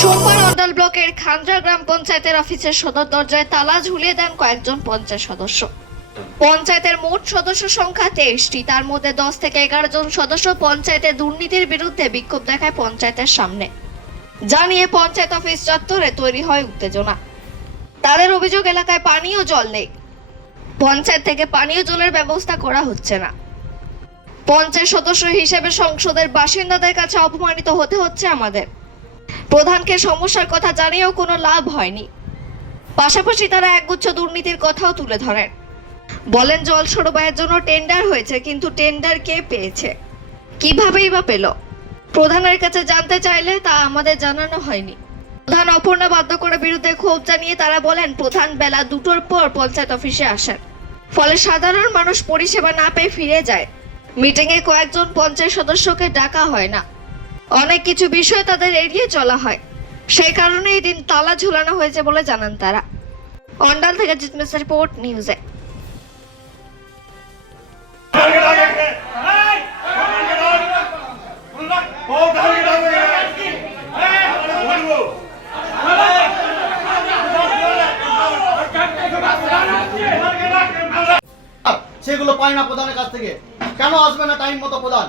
সোমবার অন্ডাল ব্লকের খান্দ্রা গ্রাম পঞ্চায়েতের অফিসের সদর দরজায় তালা ঝুলিয়ে দেন কয়েকজন পঞ্চায়েত সদস্য। পঞ্চায়েতের মোট সদস্য সংখ্যা তেইশটি। তার মধ্যে দশ থেকে এগারো জন সদস্য পঞ্চায়েতের দুর্নীতির বিরুদ্ধে বিক্ষোভ দেখায় পঞ্চায়েতের সামনে। যা নিয়ে পঞ্চায়েত অফিস চত্বরে তৈরি হয় উত্তেজনা। তাদের অভিযোগ, এলাকায় পানীয় জল নেই। পঞ্চায়েত থেকে পানীয় জলের ব্যবস্থা করা হচ্ছে না। পঞ্চায়েত সদস্য হিসেবে সংসদের বাসিন্দাদের কাছে অপমানিত হতে হচ্ছে আমাদের। প্রধানকে সমস্যার কথা জানিয়েও কোনো লাভ হয়নি। পাশাপাশি তারা একগুচ্ছ দুর্নীতির কথাও তুলে ধরেন। বলেন জল সরবরাহের জন্য টেন্ডার হয়েছে, কিন্তু টেন্ডার কে পেয়েছে? কিভাবেই বা পেল? প্রধানের কাছে জানতে চাইলে তা আমাদের জানানো হয়নি। প্রধান অপর্ণা বাদ্যকরের বিরুদ্ধে ক্ষোভ জানিয়ে তারা বলেন, প্রধান বেলা দুটোর পর পঞ্চায়েত অফিসে আসেন। ফলে সাধারণ মানুষ পরিষেবা না পেয়ে ফিরে যায়। মিটিংয়ে কয়েকজন পঞ্চায়েত সদস্যকে ডাকা হয় না। অনেক কিছু বিষয় তাদের এড়িয়ে চলা হয়। সেই কারণে এই দিন তালা ঝুলানো হয়েছে বলে জানান তারা। অন্ডাল থেকে জিতমিস রিপোর্ট, নিউজে সেগুলো পায় না প্রধানের কাছ থেকে। কেন আসবে না টাইম মতো প্রধান?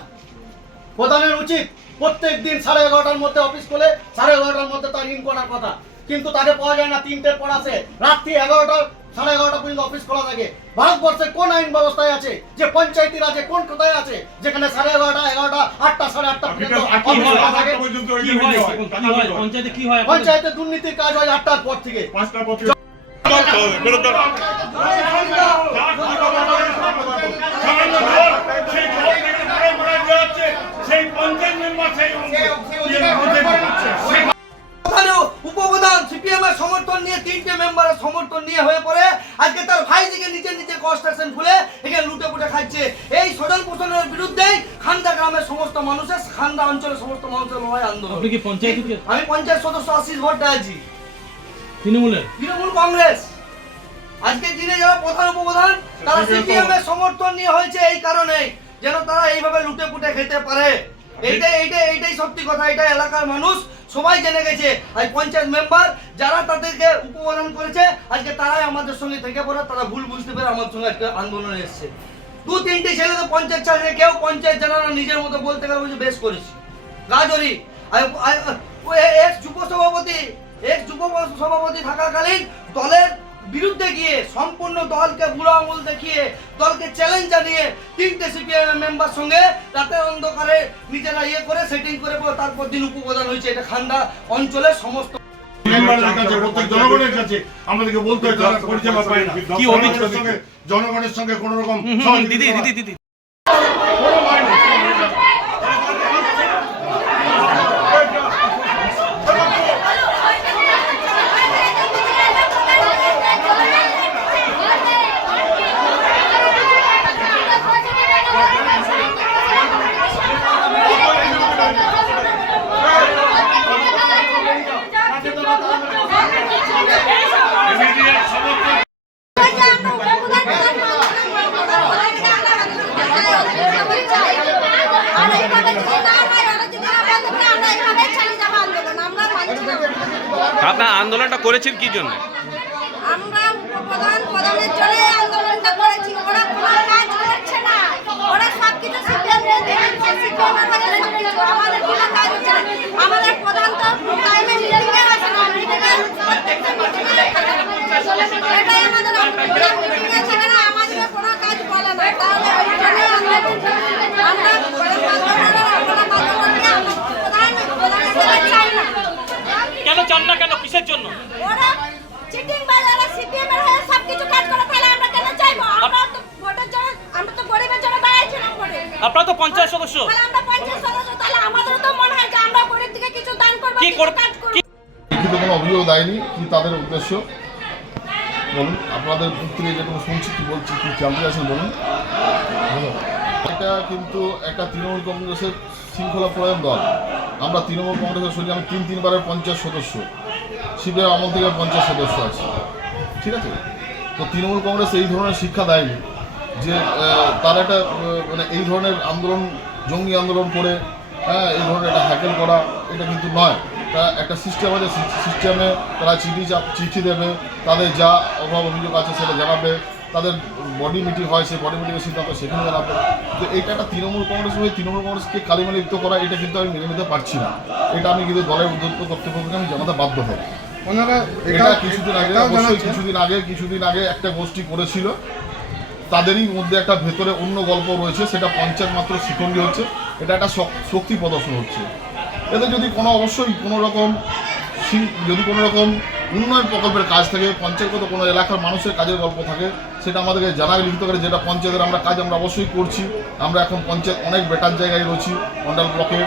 প্রধানের উচিত প্রত্যেক দিন সাড়ে এগারোটার মধ্যে অফিস খুলে সাড়ে এগারোটার মধ্যে তার ইন করার কথা। কিন্তু তাকে পাওয়া যায় না তিনটের পর আসে। রাত্রি এগারোটা সাড়ে এগারোটা পর্যন্ত অফিস খোলা থাকে। ভারতবর্ষে কোন আইন ব্যবস্থায় আছে যে পঞ্চায়েতি রাজে কোন কোথায় আছে যেখানে সাড়ে এগারোটা এগারোটা আটটা সাড়ে আটটা পর্যন্ত? পঞ্চায়েতে দুর্নীতির কাজ হয় আটটার পর থেকে। উপপ্রধান সিপিএম এর সমর্থন নিয়ে তিনটে মেম্বারের সমর্থন নিয়ে হয়ে পড়ে। আজকে তার ভাই নিচে নিচে কনস্ট্রাকশন খুলে এখানে লুটে পুটে খাচ্ছে। এই সদল পোষণের বিরুদ্ধেই খান্দা গ্রামের সমস্ত মানুষের খান্দা অঞ্চলের সমস্ত মানুষের লড়াই আন্দোলন। আমি পঞ্চায়েত সদস্য আশিস ভট্টাচার্য। তৃণমূলের? তৃণমূল কংগ্রেস। আজকের দিনে যারা প্রধান উপপ্রধান তারা সিপিএম এর সমর্থন নিয়ে হয়েছে এই কারণেই যেন তারা এইভাবে লুটে পুটে খেতে পারে। এইটাই এইটাই এইটাই সত্যি কথা এটা এলাকার মানুষ। সবাই জেনে গেছে আজ পঞ্চায়েত মেম্বার যারা তাদেরকে উপপ্রধান করেছে আজকে তারাই আমাদের সঙ্গে থেকে পড়ে তারা ভুল বুঝতে পেরে আমার সঙ্গে আজকে আন্দোলনে এসছে। দু তিনটে ছেলে তো পঞ্চায়েত চাকরি কেউ পঞ্চায়েত জানা না নিজের মতো বলতে গেলে বলছে বেশ করেছি। গাজরি এক্স যুব সভাপতি এক্স যুব সভাপতি থাকাকালীন দলের বিরুদ্ধে গিয়ে সম্পূর্ণ দলকে বুড়ো আঙুল দেখিয়ে দলকে চ্যালেঞ্জ জানিয়ে তিনটে সিপিএম মেম্বার সঙ্গে রাতের অন্ধকারে নিজেরা ইয়ে করে সেটিং করে তারপর দিন উপপ্রধান হয়েছে এটা খান্দা অঞ্চলের সমস্ত মেম্বারের কাছে, প্রত্যেক জনগণের কাছে আমাদেরকে বলতে হয়? জনগণের সঙ্গে কোন রকম দিদি দিদি দিদি আপনার আন্দোলনটা করেছেন কি জন্য? আমরা প্রধান তো আমাদের প্রধান মিটিংয়ে থাকে না আমাদের কোনো কাজ বলে না তাহলে ওই জন্য আমরা আমরা প্রধান প্রধানের আমরা প্রধান প্রধানের কাছে চাই না কেন চান না কেন কিসের জন্য ওরা চিটিং বাজারা সিপিএম এর হয়ে সবকিছু কাজ করে তাহলে আমরা কেন চাইব আমরা তো ভোটের জন্য আমরা তো গরিবের জন্য দাঁড়াইছিলাম ভোটে আপনারা তো পঞ্চায়েত সদস্য তাহলে আমরা পঞ্চায়েত সদস্য তাহলে আমাদেরও তো মনে হয় যে আমরা গরিব দিকে কিছু দান করব কি কিছু কর- কাজ করব। কি- লিখিত কোনো অভিযোগ দেয়নি কি তাদের উদ্দেশ্য? বলুন আপনাদের শুনছি কি বলছি কি জানতে চাইছেন বলুন। বলুন। এটা কিন্তু একটা তৃণমূল কংগ্রেসের শৃঙ্খলা প্রয়োজন দল। আমরা তৃণমূল কংগ্রেসের সঙ্গে আমি তিন তিনবারের পঞ্চায়েত সদস্য। শিবের আমল থেকে পঞ্চায়েত সদস্য আছি। ঠিক আছে? তো তৃণমূল কংগ্রেস এই ধরনের শিক্ষা দেয়নি। যে তারা একটা মানে এই ধরনের আন্দোলন জঙ্গি আন্দোলন করে হ্যাঁ এই ধরনের একটা হ্যাকেল করা এটা কিন্তু নয়। তা একটা সিস্টেম আছে সিস্টেমে তারা চিঠি চিঠি দেবে তাদের যা অভাব অভিযোগ আছে সেটা জানাবে তাদের বডি মিটিং হয় সেই বডি মিটিংয়ের সিদ্ধান্ত সেখানে জানাবে। তো এইটা একটা তৃণমূল কংগ্রেস হয়ে তৃণমূল কংগ্রেসকে কালিমালিপ্ত করা এটা কিন্তু আমি মেনে নিতে পারছি না। এটা আমি কিন্তু দলের উদ্যোক্ত কর্তৃপক্ষকে আমি জানাতে বাধ্য হই ওনারা এটা কিছুদিন আগে অবশ্যই কিছুদিন আগে কিছুদিন আগে একটা গোষ্ঠী করেছিল তাদেরই মধ্যে একটা ভেতরে অন্য গল্প রয়েছে, সেটা পঞ্চায়েত মাত্র শিখণ্ডী হচ্ছে। এটা একটা শক্তি প্রদর্শন হচ্ছে। এতে যদি কোনো অবশ্যই কোনো রকম যদি কোনো রকম উন্নয়ন প্রকল্পের কাজ থাকে পঞ্চায়েতগত কোনো এলাকার মানুষের কাজের গল্প থাকে, সেটা আমাদেরকে জানায় লিখিত করে যেটা পঞ্চায়েতের আমরা কাজ আমরা অবশ্যই করছি। আমরা এখন পঞ্চায়েত অনেক বেটার জায়গায় রয়েছি, মন্ডল ব্লকে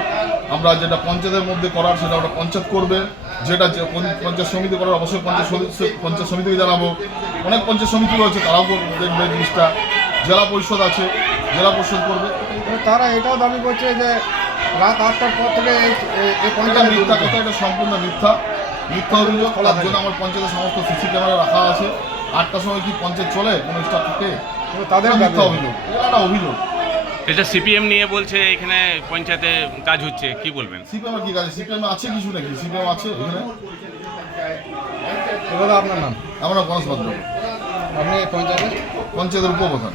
আমরা যেটা পঞ্চায়েতের মধ্যে করার সেটা আমরা পঞ্চায়েত করবে যেটা যে পঞ্চায়েত সমিতি করার অবশ্যই পঞ্চায়েত সমিতি- পঞ্চায়েত সমিতিকে জানাব। অনেক পঞ্চায়েত সমিতি রয়েছে তারাও দেখবে জিনিসটা। জেলা পরিষদ আছে জেলা পরিষদ করবে। তারা এটাও দাবি করছে যে রাত আটটার পর থেকে এটা মিথ্যা কথা এটা সম্পূর্ণ মিথ্যা। মিথ্যা অভিযোগ তার জন্য আমার পঞ্চায়েতের সমস্ত সিসি ক্যামেরা রাখা আছে। আটটার সময় কি পঞ্চায়েত চলে? কোনো স্টাফ থাকে? তাদের মিথ্যা অভিযোগ। এটা অভিযোগ। এটা সিপিএম নিয়ে বলছে এখানে পঞ্চায়েতে কাজ হচ্ছে কি বলবেন? সিপিএম কি কাজ? সিপিএম আছে কিছু নাকি? সিপিএম আছে এখানে? দাদা আপনার নাম? আমরা গণেশ ভদ্র। আপনি পঞ্চায়েতের? পঞ্চায়েতের উপপ্রধান।